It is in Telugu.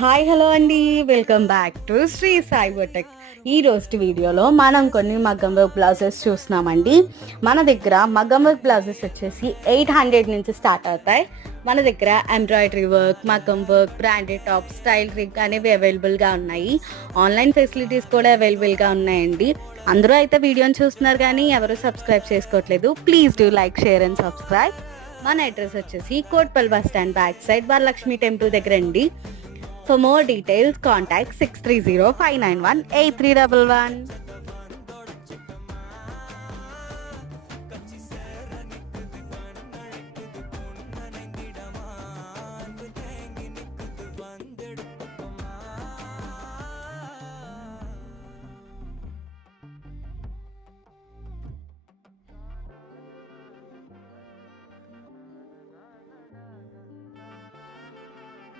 హాయ్ హలో అండి, welcome back to Shri Cybertech. ఈ రోజు వీడియోలో మనం కొన్ని మగ్గం వర్క్ బ్లౌజెస్ చూస్తున్నామండి. మన దగ్గర మగ్గం వర్క్ బ్లౌజెస్ వచ్చేసి 800 నుంచి స్టార్ట్ అవుతాయి. మన దగ్గర ఎంబ్రాయిడరీ వర్క్, మగ్గం work, branded top, style ring అనేవి అవైలబుల్గా ఉన్నాయి. ఆన్లైన్ ఫెసిలిటీస్ కూడా అవైలబుల్గా ఉన్నాయండి. అందరూ అయితే వీడియోని చూస్తున్నారు కానీ ఎవరు సబ్స్క్రైబ్ చేసుకోవట్లేదు. Please do like, share and subscribe. మన అడ్రస్ వచ్చేసి Kotpal bus stand back side Varalakshmi temple దగ్గర అండి. For more details, contact 630-591-8311.